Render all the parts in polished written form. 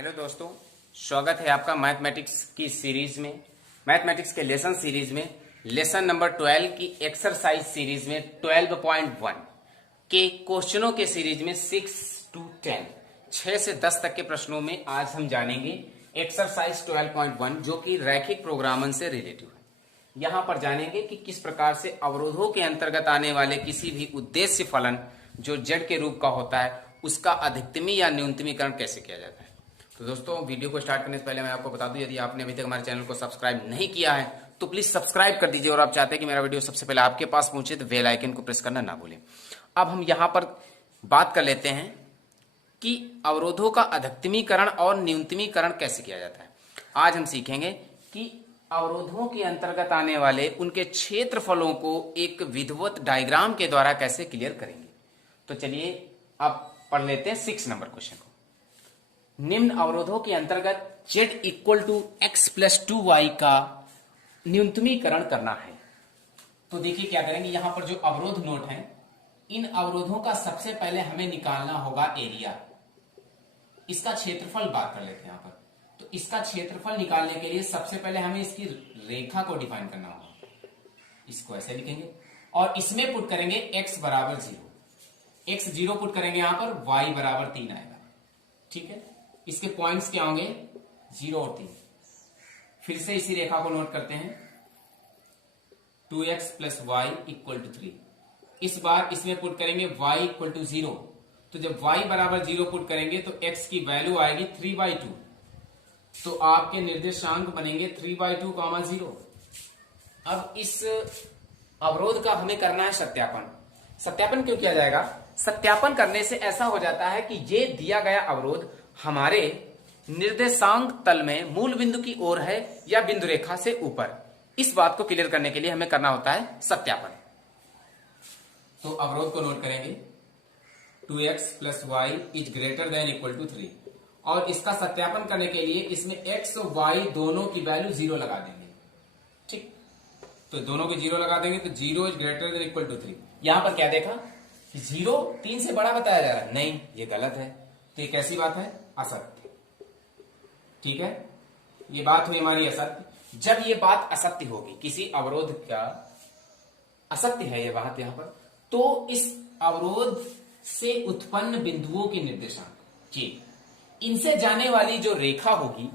Hello दोस्तों, स्वागत है आपका मैथमेटिक्स की सीरीज में। मैथमेटिक्स के लेसन सीरीज में लेसन नंबर 12 की एक्सरसाइज सीरीज में 12.1 के क्वेश्चनों के सीरीज में 6 to 10 6 से 10 तक के प्रश्नों में आज हम जानेंगे एक्सरसाइज 12.1 जो कि रैखिक प्रोग्रामन से रिलेटिव है। यहां पर जानेंगे कि किस प्रकार से अवरोधों के अंतर्गत आने वाले किसी भी उद्देश्य फलन जो z के रूप का होता है उसका अधिकतमी या न्यूनतमीकरण कैसे किया जाता है। तो दोस्तों, वीडियो को स्टार्ट करने से पहले मैं आपको बता दूं, यदि आपने अभी तक हमारे चैनल को सब्सक्राइब नहीं किया है तो प्लीज सब्सक्राइब कर दीजिए, और आप चाहते हैं कि मेरा वीडियो सबसे पहले आपके पास पहुंचे तो बेल आइकन को प्रेस करना ना भूलें। अब हम यहां पर बात कर लेते हैं कि अवरोधों का अधिकतमीकरण और न्यूनतमीकरण कैसे किया जाता है। आज हम सीखेंगे कि अवरोधों के अंतर्गत आने वाले उनके क्षेत्रफलों को एक विधिवत डायग्राम के द्वारा कैसे क्लियर करेंगे। तो चलिए अब पढ़ लेते हैं 6 नंबर क्वेश्चन को। निम्न अवरोधों के अंतर्गत z equal to x plus 2y का न्यूनतमीकरण करना है। तो देखिए क्या करेंगे, यहां पर जो अवरोध नोट है, इन अवरोधों का सबसे पहले हमें निकालना होगा एरिया। इसका क्षेत्रफल बात कर लेते हैं यहां पर। तो इसका क्षेत्रफल निकालने के लिए सबसे पहले हमें इसकी रेखा को डिफाइन करना होगा। इसको ऐसे लिखेंगे और इसमें पुट करेंगे x बराबर 0, x 0 पुट करेंगे यहां पर, y बराबर 3 आएगा। ठीक है, इसके पॉइंट्स क्या होंगे, 0 और 3। फिर से इसी रेखा को नोट करते हैं, 2x plus y equal to 3। इस बार इसमें पुट करेंगे y इक्वल टू 0। तो जब y बराबर 0 पुट करेंगे तो x की वैल्यू आएगी 3/2। तो आपके निर्देशांक बनेंगे 3/2, 0। अब इस अवरोध का हमें करना है सत्यापन। सत्यापन क्यों किया जाएगा? सत्यापन करने से ऐसा हो जाता है कि ये दिया गया अवरोध हमारे निर्देशांक तल में मूल बिंदु की ओर है या बिंदु रेखा से ऊपर। इस बात को क्लियर करने के लिए हमें करना होता है सत्यापन। तो अवरोध को नोट करेंगे, 2x plus y is greater than equal to 3। और इसका सत्यापन करने के लिए इसमें x और y दोनों की वैल्यू 0 लगा देंगे। ठीक, तो दोनों के 0 लगा देंगे तो 0 is greater than equal to 3। यहां पर क्या देखा कि 0 3 से बड़ा बताया जा रहा है, नहीं ये गलत है। तो ये कैसी बात है? असत्य। ठीक है, ये बात हुई हमारी असत्य। जब ये बात असत्य होगी, किसी अवरोध का असत्य है ये बात यहां पर, तो इस अवरोध से उत्पन्न बिंदुओं की निर्देशांक के इनसे जाने वाली जो रेखा होगी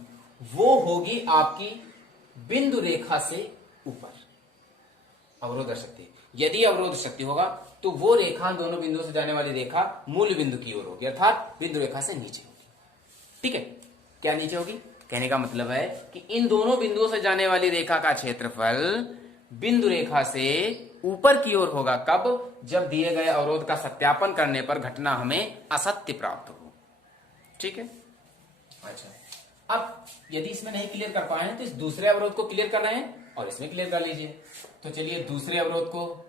वो होगी आपकी बिंदु रेखा से ऊपर। अवरोध असत्य। यदि अवरोध सत्य होगा तो वो रेखा, दोनों बिंदुओं से जाने वाली रेखा मूल बिंदु की ओर होगी, अर्थात बिंदु रेखा से नीचे होगी। ठीक है, क्या नीचे होगी? कहने का मतलब है कि इन दोनों बिंदुओं से जाने वाली रेखा का क्षेत्रफल बिंदु रेखा से ऊपर की ओर होगा। कब? जब दिए गए अवरोध का सत्यापन करने पर घटना हमें असत्य प्राप्त हो। ठीक है, अच्छा। अब यदि इसमें नहीं क्लियर कर पाए हैं तो इस दूसरे अवरोध को क्लियर कर रहे हैं और इसमें क्लियर कर लीजिए। तो चलिए दूसरे अवरोध को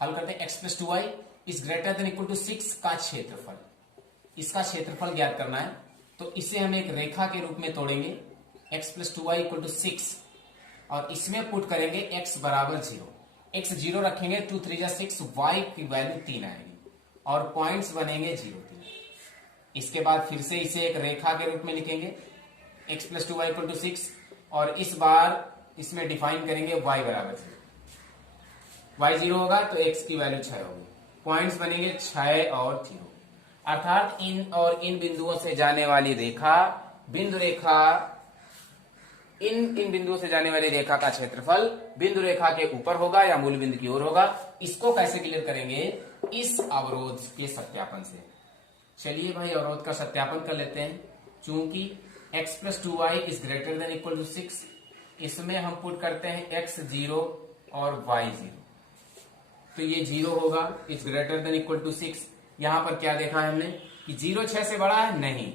हल करते हैं। x plus 2y is greater than equal to 6 का क्षेत्रफल। इसका क्षेत्रफल ज्ञात करना है, तो इसे हम एक रेखा के रूप में तोड़ेंगे, x plus 2y equal to 6, और इसमें पुट करेंगे x बराबर 0। x 0 रखेंगे, 2 3 जा 6, y की वैल्यू 3 आएगी और पॉइंट्स बनेंगे 0 3। इसके बाद फिर से इसे एक रेखा के रूप में लिखेंगे, x plus 2y equal to 6, और इस बार इसमें डिफाइन करेंगे y बराबर 0। y 0 होगा तो x की वैल्यू 6 होगी, पॉइंट्स बनेंगे 6 और 0। अर्थात इन और इन बिंदुओं से जाने वाली रेखा, बिंदु रेखा, इन बिंदुओं से जाने वाली रेखा का क्षेत्रफल बिंदु रेखा के ऊपर होगा या मूल बिंदु की ओर होगा। इसको कैसे क्लियर करेंगे? इस अवरोध के सत्यापन से। चलिए भाई अवरोध का सत्यापन कर लेते हैं। चूंकि x plus 2y is greater than equal to 6, इसमें हम पुट करते हैं x 0 और y 0। तो ये 0 होगा, is greater than equal to 6। यहां पर क्या देखा है हमने कि 0 6 से बड़ा है, नहीं।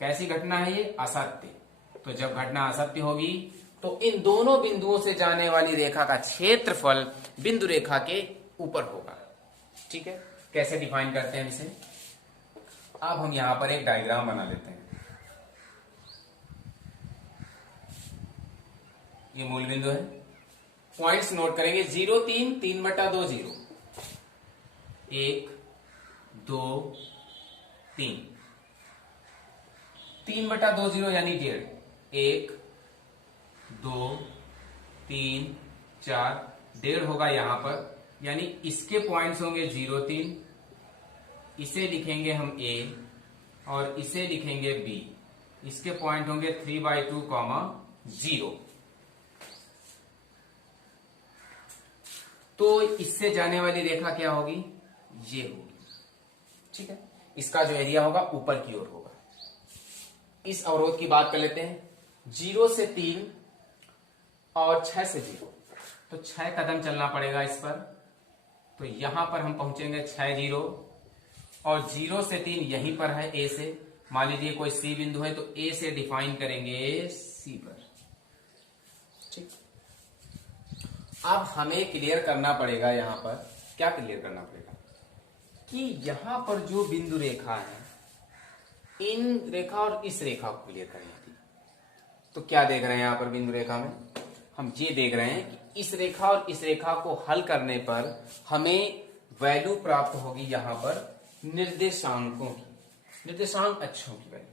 कैसी घटना है ये? असत्य। तो जब घटना असत्य होगी तो इन दोनों बिंदुओं से जाने वाली रेखा का क्षेत्रफल बिंदु रेखा के ऊपर होगा। ठीक है, कैसे डिफाइन करते हैं इसे? अब हम यहां पर एक डायग्राम बना लेते हैं। ये मूल बिंदु है, पॉइंट्स नोट करेंगे, 0 3, 3/2 0, 1 2 3। 3/2 यानी 1.5, 1 2 3 4, 1.5 होगा यहां पर, यानी इसके पॉइंट्स होंगे 0 3, इसे लिखेंगे हम A और इसे लिखेंगे B, इसके पॉइंट होंगे 3/2, 0। तो इससे जाने वाली रेखा क्या होगी, ये होगी, ठीक है। इसका जो एरिया होगा ऊपर की ओर होगा। इस अवरोध की बात कर लेते हैं, 0 से 3 और 6 से 0, तो 6 कदम चलना पड़ेगा इस पर। तो यहां पर हम पहुंचेंगे 6 0, और 0 से 3 यहीं पर है A से, मान लीजिए कोई C बिंदु है तो A से डिफाइन करेंगे C पर, ठीक। अब हमें क्लियर करना पड़ेगा, यहां पर क्या क्लियर करना पड़ेगा कि यहां पर जो बिंदु रेखा है, इन रेखा और इस रेखा को क्लियर करनी थी। तो क्या देख रहे हैं यहां पर बिंदु रेखा में, हम ये देख रहे हैं कि इस रेखा और इस रेखा को हल करने पर हमें वैल्यू प्राप्त होगी यहां पर निर्देशांकों की, निर्देशांक अक्षों की वैल्यू,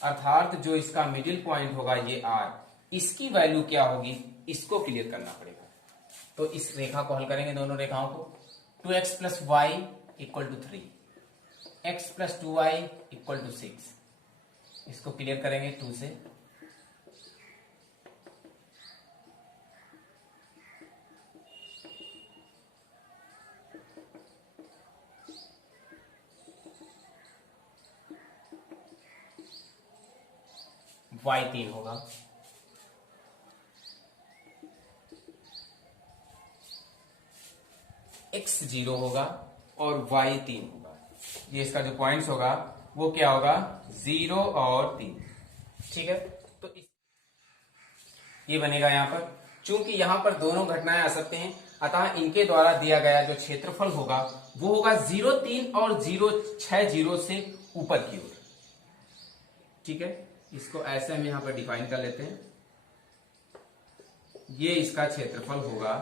अर्थात जो इसका मिडिल पॉइंट होगा ये R, इसकी वैल्यू क्या होगी, इसको क्लियर करना पड़ेगा। तो इस रेखा को हल करेंगे, दोनों रेखाओं को, 2x + y = 3, x + 2y = 6, इसको क्लियर करेंगे 2 से। y 3 होगा, x 0 होगा और y 3 होगा। ये इसका जो पॉइंट्स होगा वो क्या होगा, 0 और 3, ठीक है। तो ये बनेगा यहां पर, चूंकि यहां पर दोनों घटनाएं आ सकते हैं, अतः इनके द्वारा दिया गया जो क्षेत्रफल होगा वो होगा 0 3 और 0 6 0 से ऊपर की ओर, ठीक है। इसको ऐसे हम यहां पर डिफाइन कर लेते हैं, ये इसका क्षेत्रफल होगा,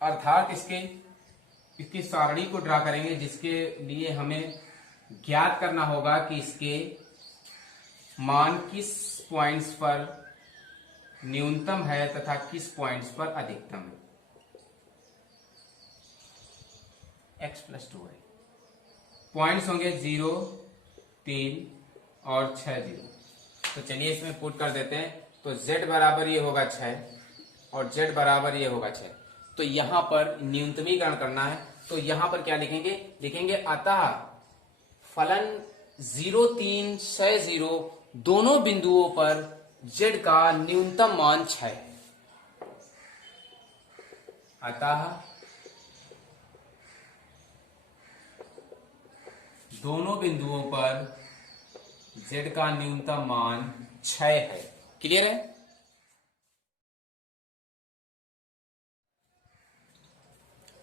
अर्थात इसकी सारणी को ड्रा करेंगे, जिसके लिए हमें ज्ञात करना होगा कि इसके मान किस पॉइंट्स पर न्यूनतम है तथा किस पॉइंट्स पर अधिकतम है। x + 2y, पॉइंट्स होंगे 0 3 और 6 0। तो चलिए इसमें पुट कर देते हैं, तो z बराबर ये होगा 6 और z बराबर ये होगा 6। तो यहां पर न्यूनतमीकरण करना है, तो यहां पर क्या लिखेंगे, लिखेंगे अतः फलन 0 3 6 0 दोनों बिंदुओं पर z का न्यूनतम मान 6 है। अतः दोनों बिंदुओं पर z का न्यूनतम मान 6 है। क्लियर है।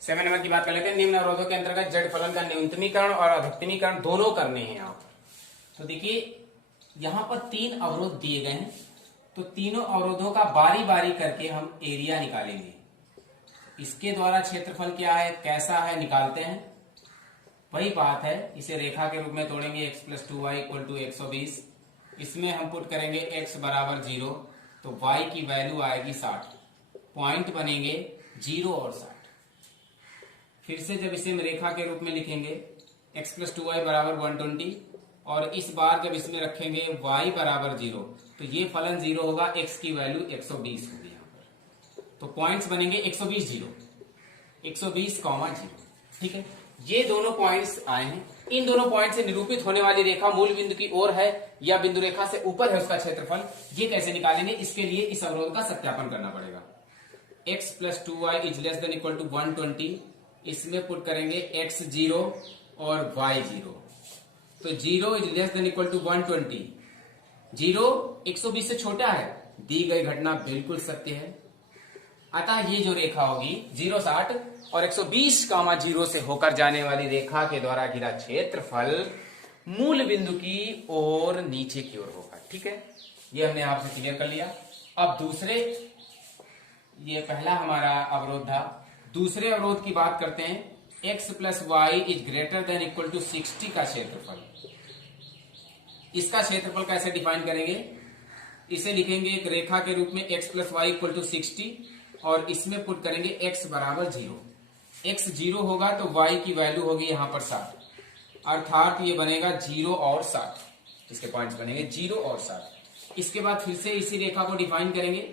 7 नंबर की बात कर लेते हैं। निम्न अवरोधों के अंतर्गत z फलन का न्यूनतमीकरण और अधिकतमीकरण दोनों करने हैं यहाँ पर। तो देखिए यहां पर 3 अवरोध दिए गए हैं, तो तीनों अवरोधों का बारी बारी करके हम एरिया निकालेंगे। इसके द्वारा क्षेत्रफल क्या है, कैसा है, निकालते हैं। वही बात है, इसे रेखा के रूप में तोड़ेंगे, x + 2y = 120। इसमें हम पुट करेंगे x बराबर 0, तो y की वैल्यू आएगी 60, पॉइंट बनेंगे 0 और 60। फिर से जब इसे हम रेखा के रूप में लिखेंगे, x + 2y बराबर 120, और इस बार जब इसमें रखेंगे y बराबर 0, तो ये फलन 0 होगा, x की वैल्यू 120 होगी यहाँ पर। तो पॉइंट्स बनेंगे 120 0, 120, 0, ठीक है। ये दोनों पॉइंट्स आए हैं। इन दोनों पॉइंट से निरूपित होने वाली रेखा मूल बिंदु की ओर है या बिंदु रेखा से ऊपर है, उसका क्षेत्रफल ये कैसे निकालेंगे, इसके लिए इस अवरोध का सत्यापन करना पड़ेगा। x + 2y ≤ 120, इसमें पुट करेंगे x 0 और y 0। तो 0 ≤ 120, 0 120 से छोटा है, दी गई घटना बिल्कुल सत्य है। अतः ये जो रेखा होगी 0 60 और 120, 0 से होकर जाने वाली रेखा के द्वारा घिरा क्षेत्रफल मूल बिंदु की ओर नीचे की ओर होगा, ठीक है। ये हमने आपसे क्लियर कर लिया। अब दूसरे, ये पहला हमारा अवरोध था, दूसरे अवरोध की बात करते हैं। x + y > 60 का क्षेत्रफल। इसका क्षेत्रफल कैसे डिफाइन करेंगे, इसे लिखेंगे एक रेखा के रूप में x plus y equal to 60 और इसमें पुट करेंगे x बराबर 0। x 0 होगा तो y की वैल्यू होगी यहां पर 60, अर्थात ये बनेगा 0 और 60। इसके पॉइंट्स बनेंगे 0 और 60। इसके बाद फिर से इसी रेखा को डिफाइन करेंगे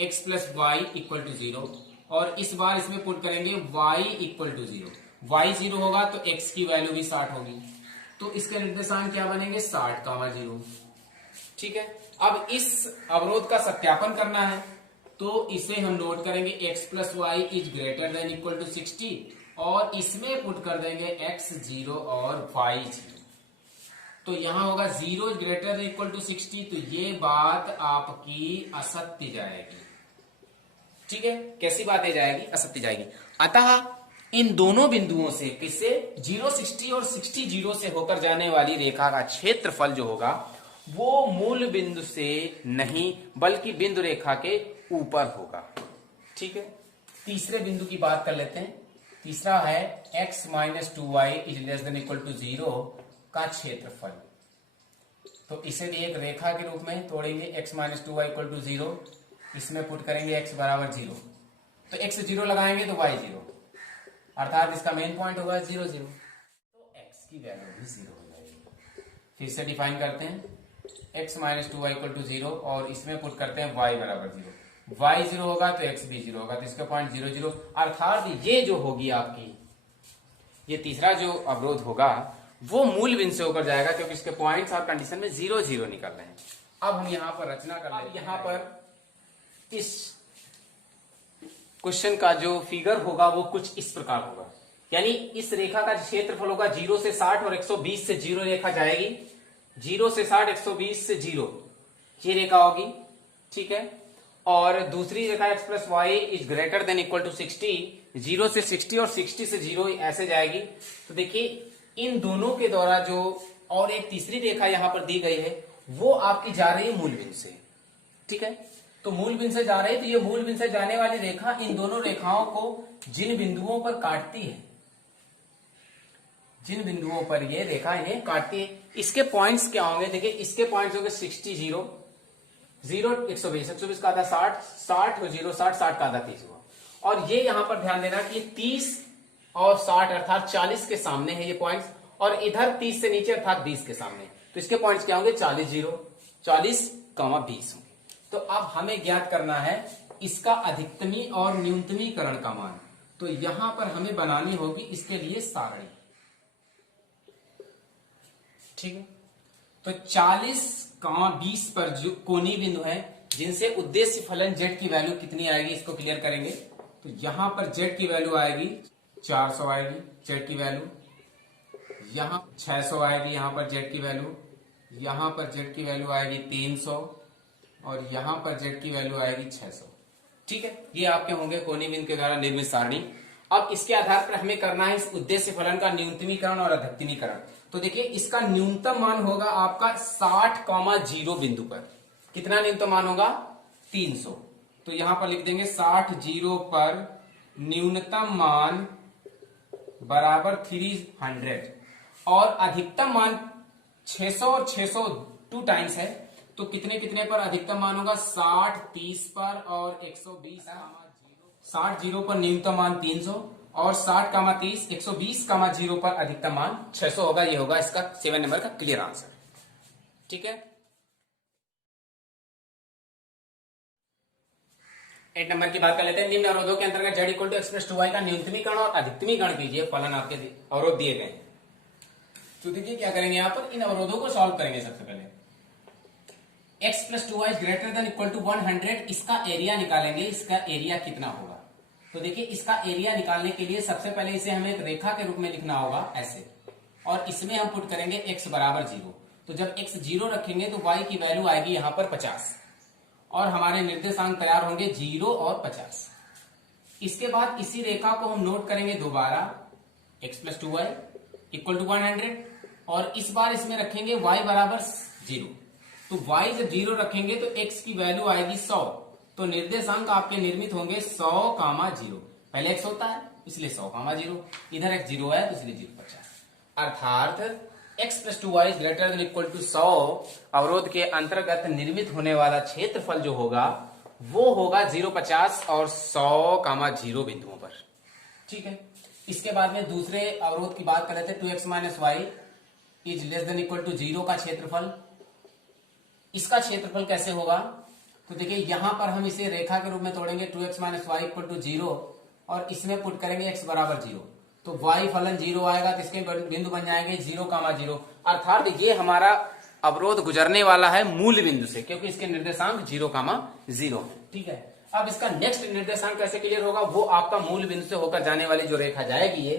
x plus y equal to 0 और इस बार इसमें पुट करेंगे y इक्वल टू 0। y 0 होगा तो x की वैल्यू भी 60 होगी, तो इसके निर्देशांक क्या बनेंगे 60, 0। ठीक है, अब इस अवरोध का सत्यापन करना है तो इसे हम नोट करेंगे x plus y is greater than equal to 60 और इसमें पुट कर देंगे x 0 और y 0। तो यहां होगा 0 is greater than equal to 60, तो ये बात आपकी असत्य जाएगी। ठीक है, कैसी बात जाएगी, असत्य जाएगी। अतः इन दोनों बिंदुओं से किससे 0 60 और 60 0 से होकर जाने वाली रेखा का क्षेत्रफल जो होगा वो मूल बिंदु से नहीं बल्कि बिंदु रेखा के ऊपर होगा। ठीक है, तीसरे बिंदु की बात कर लेते हैं। तीसरा है x minus 2y is less than equal to 0 का क्षेत्रफल। तो इसे भी एक रेखा के रूप में तोड़ेंगे, x minus 2y equal to 0, इसमें पुट करेंगे x बराबर 0, तो x 0 लगाएंगे तो y 0, अर्थात इसका मेन पॉइंट होगा 0 0, तो x की वैल्यू भी 0 हो जाएगी। फिर से डिफाइन करते हैं x minus 2y equal to 0 और इसमें पुट करते हैं y बराबर 0। y 0 होगा तो x भी 0 होगा, तो इसका पॉइंट 0 0, अर्थात ये जो होगी आपकी ये तीसरा जो अवरोध होगा वो मूल बिंदु से होकर जाएगा क्योंकि इसके पॉइंट्स और कंडीशन में 0 0 निकल रहे हैं। अब हम यहां पर रचना कर लेंगे। यहां पर इस क्वेश्चन का जो फिगर होगा वो कुछ इस प्रकार होगा, यानी इस रेखा का क्षेत्रफल होगा 0 से 60 और 120 से 0 रेखा जाएगी, 0 से 60 120 से 0 ये रेखा होगी। ठीक है, और दूसरी रेखा x plus y is greater than equal to 60, 0 से 60 और 60 से 0 ऐसे जाएगी। तो देखिए इन दोनों के द्वारा जो और एक तीसरी रेखा यहां पर दी गई है वो आपकी जा रही है मूल बिंदु से। ठीक है, तो मूल बिंदु से जा रही है, तो ये मूल बिंदु से जाने वाली रेखा इन दोनों रेखाओं को जिन बिंदुओं पर काटती है, जिन बिंदुओं पर ये रेखा इन्हें काटती है, इसके पॉइंट्स क्या होंगे, देखिए इसके पॉइंट्स होंगे 60 0 0 120 120 का आधा 60 60 और 0 60 60 का आधा 30 हुआ। और ये यहां पर ध्यान देना कि 30 और 60 अर्थात 40 के सामने है ये पॉइंट्स, और इधर 30 से नीचे अर्थात 20 के सामने, तो इसके पॉइंट्स क्या होंगे 40 0 40 20 होंगे। तो अब हमें ज्ञात करना है इसका अधिकतमी और न्यूनतमीकरण का मान, तो यहां पर हमें बनानी होगी इसके लिए सारणी। ठीक है, तो 40 20 पर जो कोणीय बिंदु है जिनसे उद्देश्य फलन z की वैल्यू कितनी आएगी इसको क्लियर करेंगे। तो यहां पर z की वैल्यू आएगी 400 आएगी z की वैल्यू, यहां 600 आएगी, यहां पर z की वैल्यू, यहां पर z की वैल्यू आएगी 300 और यहां पर z की वैल्यू आएगी 600। ठीक है, ये आपके होंगे कोणीय बिंदु के द्वारा निर्मित सारणी। अब इसके आधार पर हमें करना है इस उद्देश्य फलन का न्यूनतमीकरण और अधिकतमीकरण। तो देखिए इसका न्यूनतम मान होगा आपका 60,0 बिंदु पर, कितना न्यूनतम मान होगा 300, तो यहां पर लिख देंगे 60 पर न्यूनतम मान बराबर 300 और अधिकतम मान 600 और 600 2 टाइम्स है, तो कितने कितने पर अधिकतम मान होगा 60 30 पर और 120 60 0 पर न्यूनतम मान 300 और 60 30 120 0 पर अधिकतम मान 600 होगा। ये होगा इसका 7 नंबर का क्लियर आंसर। ठीक है, 8 नंबर की बात कर लेते हैं। निम्न अवरोधों के अंतर्गत z equal to x plus 2y का न्यूनतमीकरण और अधिकतमीकरण कीजिए, फलन आपके अवरोध दिए गए हैं। तो देखिए क्या करेंगे, यहां पर इन अवरोधों को सॉल्व करेंगे। सबसे पहले x plus 2y greater than equal to 100, इसका एरिया निकालेंगे, इसका एरिया कितना होगा। तो देखिए इसका एरिया निकालने के लिए सबसे पहले इसे हमें एक रेखा के रूप में लिखना होगा ऐसे, और इसमें हम पुट करेंगे x बराबर 0। तो जब x 0 रखेंगे तो y की वैल्यू आएगी यहां पर 50 और हमारे निर्देशांक तैयार होंगे 0 और 50। इसके बाद इसी रेखा को हम नोट करेंगे दोबारा, x plus 2y equal to 100 और इस बार इसमें रखेंगे y बराबर 0। तो y जब 0 रखेंगे तो x की वैल्यू आएगी 100, तो निर्देशांक आपके निर्मित होंगे 100, 0। पहले x होता है इसलिए 100, 0, इधर x 0 है तो इसलिए 0 50, अर्थात x plus 2y greater than equal to 100 अवरोध के अंतर्गत निर्मित होने वाला क्षेत्रफल जो होगा वो होगा 0, 50 और 100, 0 बिंदुओं पर। ठीक है, इसके बाद में दूसरे अवरोध की बात कर लेते हैं। 2x minus y is less than equal to 0 का क्षेत्रफल। इसका क्षेत्रफल कैसे होगा? तो देखिए यहां पर हम इसे रेखा के रूप में तोड़ेंगे 2x minus y equal to 0 और इसमें पुट करेंगे x बराबर 0, तो y फलन 0 आएगा, तो इसके बिंदु बन जाएंगे 0, 0, अर्थात ये हमारा अवरोध गुजरने वाला है मूल बिंदु से, क्योंकि इसके निर्देशांक 0, 0 है। ठीक है, अब इसका नेक्स्ट निर्देशांक कैसे क्लियर होगा? वो आपका मूल बिंदु से होकर जाने वाली जो रेखा जाएगी ये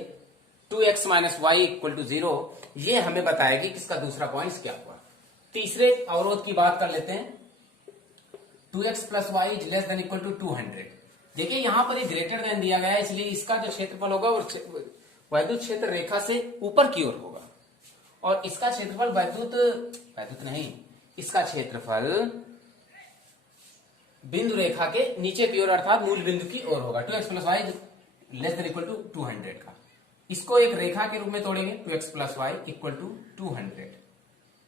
2x minus y equal to 0, ये हमें बताएगी कि इसका दूसरा पॉइंट क्या हुआ। तीसरे अवरोध की बात कर लेते हैं। 2x plus y is less than equal to 200। देखिए यहां पर एक ग्रेटर देन दिया गया है, इसलिए इसका जो क्षेत्रफल होगा वो वैद्युत क्षेत्र रेखा से ऊपर की ओर होगा, और इसका क्षेत्रफल वैद्युत नहीं, इसका क्षेत्रफल बिंदु रेखा के नीचे की ओर अर्थात मूल बिंदु की ओर होगा। 2x plus y less than equal to 200 का, इसको एक रेखा के रूप में तोड़ेंगे 2x plus y equal to 200।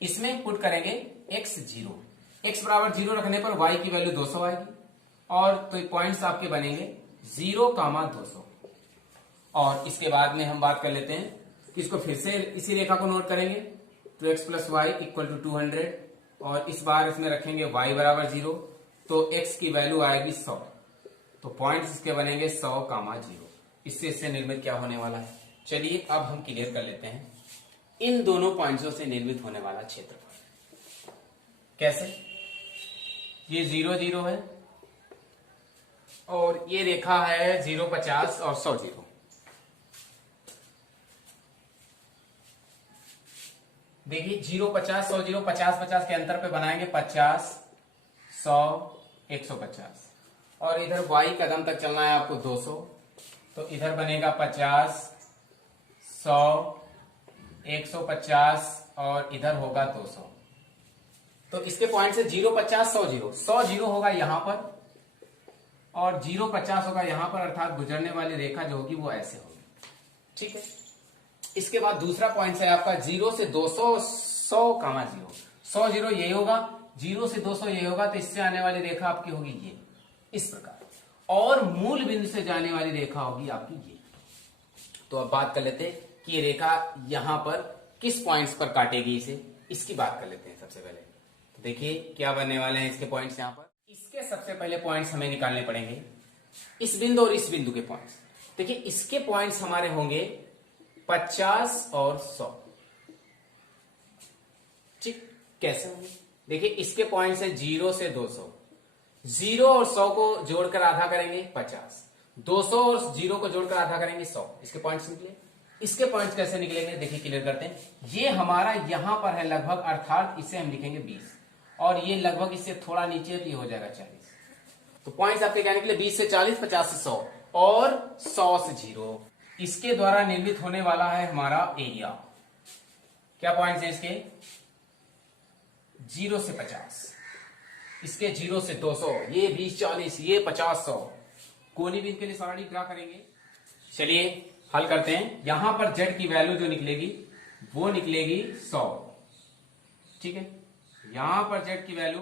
इसमें पुट करेंगे x 0, x बराबर 0 रखने पर y की वैल्यू 200 आएगी, और तो पॉइंट्स आपके बनेंगे 0, 200। और इसके बाद में हम बात कर लेते हैं कि इसको फिर से इसी रेखा को नोट करेंगे 2x plus y equal to 200, और इस बार इसमें रखेंगे y बराबर 0, तो x की वैल्यू आएगी 100, तो पॉइंट्स इसके बनेंगे 100, 0। इससे निर्मित क्या होने वाला है? चलिए अब हम क्लियर कर लेते हैं इन दोनों पॉइंट्सों से निर्मित होने वाला क्षेत्रफल। कैसे? ये 0, 0 है और ये रेखा है 0, 50 और 100, 0। देखिए 0, 50, 100, 0, 50, 50 के अंतर पे बनाएंगे 50, 100, 150, और इधर y कदम तक चलना है आपको 200, तो इधर बनेगा 50, 100, 150 और इधर होगा 200। तो इसके पॉइंट से 0, 50, 100, 0, 100, 0 होगा यहां पर और 0, 50 होगा यहां पर, अर्थात गुजरने वाली रेखा जो होगी वो ऐसे होगी। ठीक है, इसके बाद दूसरा पॉइंट है आपका 0 से 200, 100, 0, 100, 0 ये होगा, 0 से 200 ये होगा, तो इससे आने वाली रेखा आपकी होगी ये इस प्रकार, और मूल बिंदु से जाने वाली रेखा होगी आपकी ये। तो अब बात कर लेते हैं कि ये रेखा यहां पर किस पॉइंट्स पर काटेगी इसे, इसकी बात कर लेते हैं सबसे पहले। तो देखिए क्या बनने वाले हैं इसके पॉइंट्स यहां पर। इसके सबसे पहले पॉइंट्स हमें निकालने पड़ेंगे, इस बिंदु और इस बिंदु के पॉइंट्स। देखिए इसके पॉइंट्स हमारे होंगे 50 और 100। ठीक, कैसे होंगे? देखिए इसके पॉइंट्स है 0 से 200, 0 और 100 को जोड़कर आधा करेंगे 50, 200 और 0 को जोड़कर आधा करेंगे 100। इसके पॉइंट्स निकले। इसके पॉइंट्स कैसे निकलेंगे देखिए, क्लियर करते हैं। ये हमारा यहां पर है लगभग, अर्थात इसे हम लिखेंगे 20, और ये लगभग इससे थोड़ा नीचे तो ये हो जाएगा 40। तो पॉइंट्स आपके क्या निकले? 20 से 40, 50 से 100 और 100 से 0। इसके द्वारा निर्मित होने वाला है हमारा एरिया। क्या पॉइंट्स है इसके? 0 से 50, इसके 0 से 200, ये 20, 40, ये 50, 100। कोनी भी इनके लिए सॉलिड ड्रा करेंगे। चलिए हल करते हैं। यहां पर z की वैल्यू जो निकलेगी वो निकलेगी 100। ठीक है, यहां पर z की वैल्यू,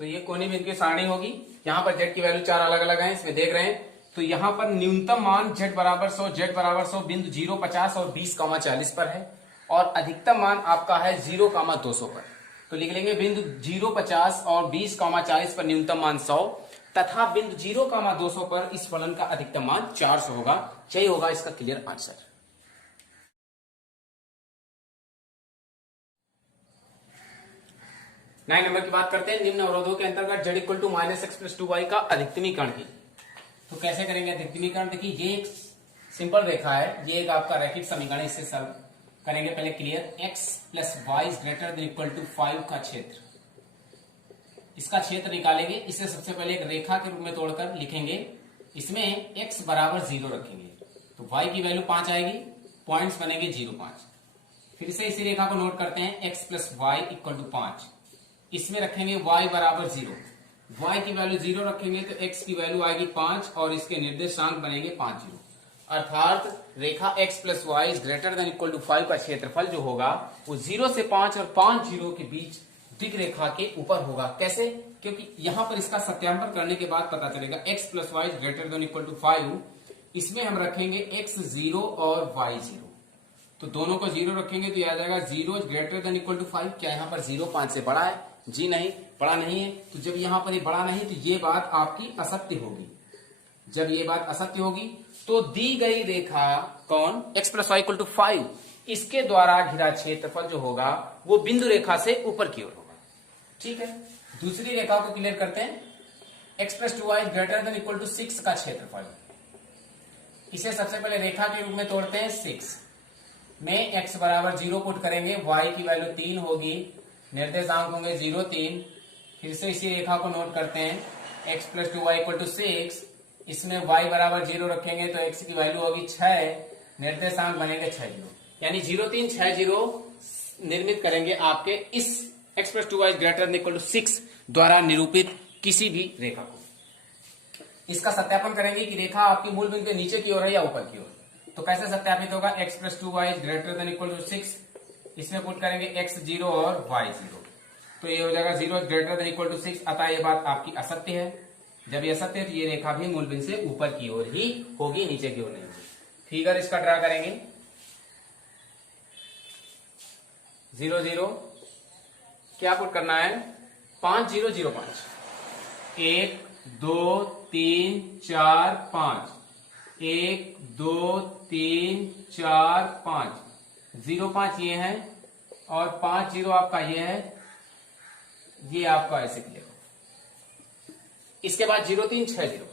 तो ये कोनी बिंदु की सारणी होगी। यहां पर z की वैल्यू 4 अलग अलग है, इसमें देख रहे हैं। तो यहां पर न्यूनतम मान z बराबर 100, z बराबर 100 बिंदु 0, 50 और 20, 40 पर है, और अधिकतम मान आपका है 0, 200 पर। तो लिख लेंगे बिंदु 0, 50 और 20, 40 पर न्यूनतम मान 100 तथा बिंदु 0, 200 पर इस फलन का अधिकतम मान 400 होगा। यही होगा इसका क्लियर आंसर। 9 नंबर की बात करते हैं। निम्न अवरोधों के अंतर्गत z equal to -x plus 2y का अधिकतमीकरण की। तो कैसे करेंगे अधिकतमीकरण? देखिए ये एक सिंपल रेखा है, ये एक आपका रैखिक समीकरण, इससे सॉल्व करेंगे। पहले clear, x plus y greater than equal to 5 का क्षेत्र, इसका क्षेत्र निकालेंगे। इसे सबसे पहले एक रेखा के रूप में तोड़कर लिखेंगे। इसमें x बराबर 0 रखेंगे, तो y की वैल्यू 5 आएगी, पॉइंट्स बनेंगे 0, 5। फिर से इसी रेखा को नोट करते हैं, x plus y equal to 5। इसमें रखेंगे y बराबर 0, y की वैल्यू 0 रखेंगे तो x की वैल्यू आएगी 5 और इसके निर्देशांक बनेंगे 5, 0। अर्थात रेखा x plus y is greater than equal to 5 का क्षेत्रफल जो होगा वो 0 से 5 और 5 जीरो के बीच दिग रेखा के ऊपर होगा। कैसे? क्योंकि यहां पर इसका सत्यापन करने के बाद पता चलेगा x plus y is greater than equal to 5, इसमें हम रखेंगे x 0 और y 0, तो दोनों को 0 रखेंगे तो याद आएगा 0 is greater than equal to 5। क्या यहाँ पर 0 5 से बड़ा है? जी नहीं, बड़ा नहीं है। तो जब यहाँ पर ये बड़ा नहीं तो ये बात आपकी असत्य होगी। जब ये बात असत्य होगी तो दी गई रेखा कौन, x plus y equal to 5, इसके द्वारा घिरा क्षेत्रफल जो होगा वो बिंदु रेखा से ऊपर की ओर होगा। ठीक है, दूसरी रेखा को क्लियर करते हैं। x plus 2y greater than equal to 6 का क्षेत्रफल, इसे सबसे पहले रेखा के रूप में तोड़ते हैं। 6 में x बराबर 0 पुट करेंगे, y की वैल्यू 3 होगी, निर्देशांक होंगे 0 3। फिर से इसी रेखा को नोट करते हैं, x plus 2y equal to 6, इसमें y बराबर 0 रखेंगे तो x की वैल्यू होगी 6, निर्देशांक बनेंगे 6 0, यानी 0 3 6 0 निर्मित करेंगे आपके इस x plus 2y greater than equal to 6 द्वारा निरूपित किसी भी रेखा को। इसका सत्यापन करेंगे कि रेखा आपकी मूल बिंदु के नीचे की ओर है या ऊपर की ओर। तो कैसे सत्यापित होगा? x plus 2y greater than equal to 6, इसमें पुट करेंगे x 0 और y 0, तो ये हो जाएगा 0 ग्रेटर देन इक्वल टू 6। अतः ये बात आपकी असत्य है। जब ये असत्य है तो ये रेखा भी मूल बिंदु से ऊपर की ओर ही होगी, नीचे की ओर नहीं होगी। फिगर इसका ड्रा करेंगे, 0 0 क्या पुट करना है? 5 0 0 5, 1 2 3 4 5, 1 2 3 4 5, 0 5 ये है और 5 0 आपका ये है, ये आपका ऐसे क्लियर हो। इसके बाद 0 3 6 0,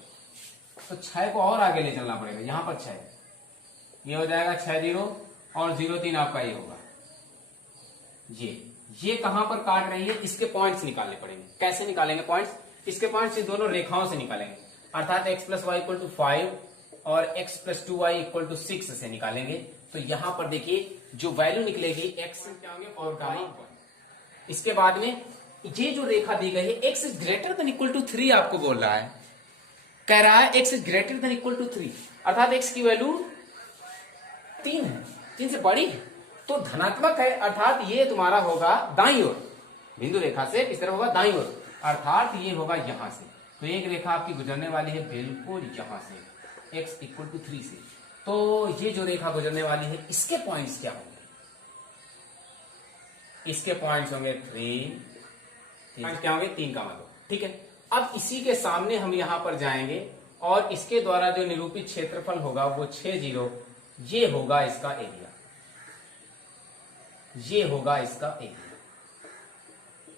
तो 6 को और आगे ले चलना पड़ेगा। यहां पर 6, ये हो जाएगा 6 0 और 0 3 आपका ये होगा। ये कहां पर काट रही है, इसके पॉइंट्स निकालने पड़ेंगे। कैसे निकालेंगे पॉइंट्स? इसके पॉइंट्स इन दोनों रेखाओं से निकालेंगे, अर्थात x plus y equal to 5 और x plus 2y equal to 6 से निकालेंगे। तो यहां पर देखिए जो वैल्यू निकलेगी x क्या होंगे और y। इसके बाद में ये जो रेखा दी गई है x is greater than equal to 3 आपको बोल रहा है, कह रहा है x is greater than equal to 3, अर्थात x की वैल्यू 3 है, 3 से बड़ी है, तो धनात्मक है, अर्थात ये तुम्हारा होगा दाईं ओर, बिंदु रेखा से किस तरह होगा? दाईं ओर, अर्थात ये होगा यहां से। तो एक रेखा आपकी गुजरने वाली है बिल्कुल यहां से, x इक्वल टू 3 से। तो ये जो रेखा गुजरने वाली है इसके पॉइंट्स क्या होंगे? इसके पॉइंट्स होंगे 3, क्या होंगे? 3 का मतलब। ठीक है, अब इसी के सामने हम यहां पर जाएंगे और इसके द्वारा जो निरूपित क्षेत्रफल होगा वो 6 0, ये होगा इसका एरिया, ये होगा इसका एरिया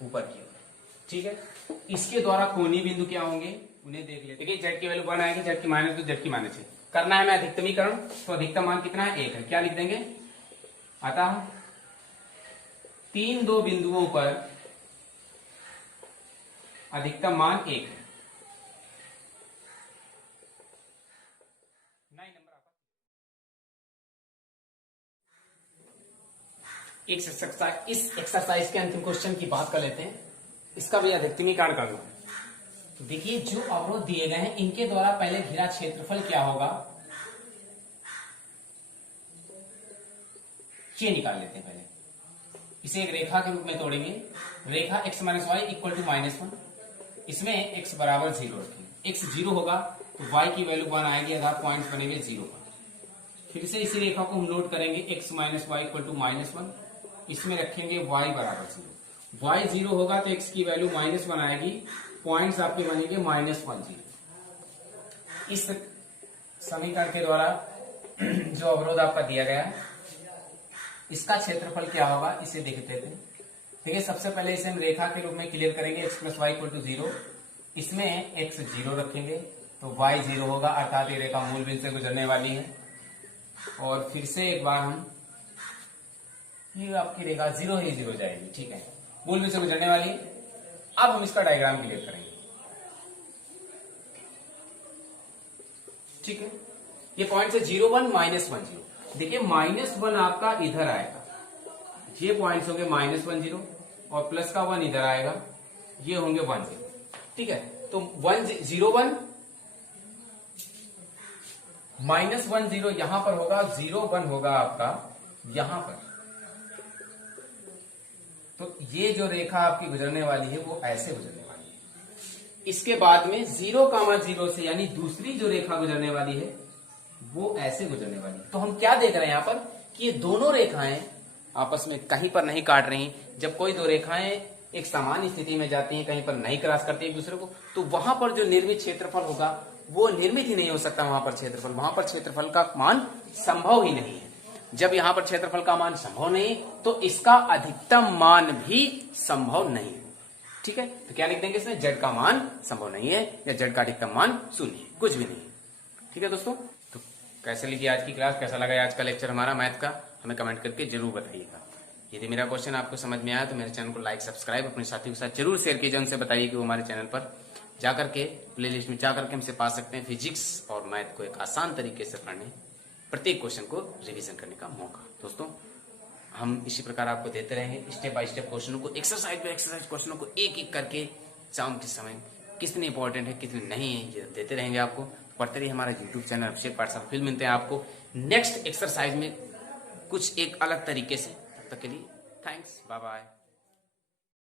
ऊपर की ओर। ठीक है, इसके द्वारा कोणीय बिंदु क्या होंगे उन्हें देख लेते हैं। z की वैल्यू 1 आएगी, z की माइनस 2, z की माइनस 6 करना है। मैं अधिकतमीकरण, तो अधिकतम मान कितना है? 1 है। क्या लिख देंगे? अतः 3 2 बिंदुओं पर अधिकतम मान 1 है। 9 नंबर आपका। इस एक्सरसाइज के अंतिम क्वेश्चन की बात कर लेते हैं। इसका भी अधिकतमीकरण करना है। तो देखिए जो अवरोध दिए गए हैं इनके द्वारा पहले घिरा क्षेत्रफल क्या होगा ये निकाल लेते हैं। पहले इसे एक रेखा के रूप में तोड़ेंगे। रेखा x minus y equal to -1, इसमें x बराबर 0 रखेंगे। x 0 होगा तो y की वैल्यू 1 आएगी, अर्थात पॉइंट्स बनेंगे 0 पर। फिर से इसी रेखा को हम लोड करेंगे, x minus y equal to -1, इसमें रखेंगे y बराबर 0। y 0 होगा तो x की वैल्यू -1 आएगी, पॉइंट्स आपके बनेंगे -1 0। इस समीकरण के द्वारा जो अवरोध आपका दिया गया है इसका क्षेत्रफल क्या होगा इसे देखते थे। ठीक है, सबसे पहले इसे हम रेखा के रूप में क्लियर करेंगे, x plus y equal to 0, इसमें x 0 रखेंगे तो y 0 होगा, अर्थात ये रेखा मूल बिंदु से गुजरने वाली है। और फिर से एक बार हम, ये आपकी रेखा 0 ही 0 जाएगी। ठीक है, मूल बिंदु से गुजरने वाली है। अब हम इसका डायग्राम क्लियर करेंगे। ठीक है, ये पॉइंट से 0 1 -1 0। देखिए -1 आपका इधर आएगा, ये पॉइंट्स होंगे -1 0 और प्लस का 1 इधर आएगा, ये होंगे 1 0। ठीक है, तो 1 0 1 -1 0 यहां पर होगा, 0 1 होगा आपका यहां पर। तो ये जो रेखा आपकी गुजरने वाली है वो ऐसे गुजरने वाली है। इसके बाद में 0,0 से यानी दूसरी जो रेखा गुजरने वाली है वो ऐसे गुजरने वाली है। तो हम क्या देख रहे हैं यहां पर कि ये दोनों रेखाएं आपस में कहीं पर नहीं काट रही। जब कोई दो रेखाएं एक सामान्य स्थिति में जाती हैं, कहीं पर नहीं क्रॉस करती एक दूसरे को, तो वहां पर जो निर्मित क्षेत्रफल होगा वो निर्मित ही नहीं हो सकता। वहां पर क्षेत्रफल का मान संभव ही नहीं है। जब यहां पर क्षेत्रफल का मान संभव नहीं तो इसका अधिकतम मान भी संभव नहीं है। ठीक है, तो क्या लिख देंगे इसमें, z का मान संभव नहीं है या z का अधिकतम मान 0 है, कुछ भी नहीं है। ठीक है दोस्तों, तो कैसे लगी आज की क्लास, कैसा लगा आज का लेक्चर हमारा मैथ का, हमें कमेंट करके जरूर बताइएगा। यदि मेरा क्वेश्चन आपको समझ में आया तो मेरे चैनल को लाइक सब्सक्राइब अपने साथियों के साथ जरूर शेयर कीजिए, उनसे बताइए कि वो हमारे चैनल पर जाकर के प्लेलिस्ट में जाकर के हमसे पा सकते हैं फिजिक्स और मैथ को एक आसान तरीके से पढ़ने, प्रत्येक क्वेश्चन को रिवीजन करने का मौका। दोस्तों हम इसी प्रकार आपको देते रहेंगे स्टेप बाय स्टेप क्वेश्चनों को, एक्सरसाइज बाय एक्सरसाइज क्वेश्चनों को एक एक करके एग्जाम के समय कितने इंपॉर्टेंट है कितने नहीं है ये देते रहेंगे आपको। पढ़ते रहिए हमारा यूट्यूब चैनल अभिषेक पाठशाला। फिर मिलते हैं आपको नेक्स्ट एक्सरसाइज में कुछ एक अलग तरीके से। तब तक के लिए थैंक्स, बाय बाय।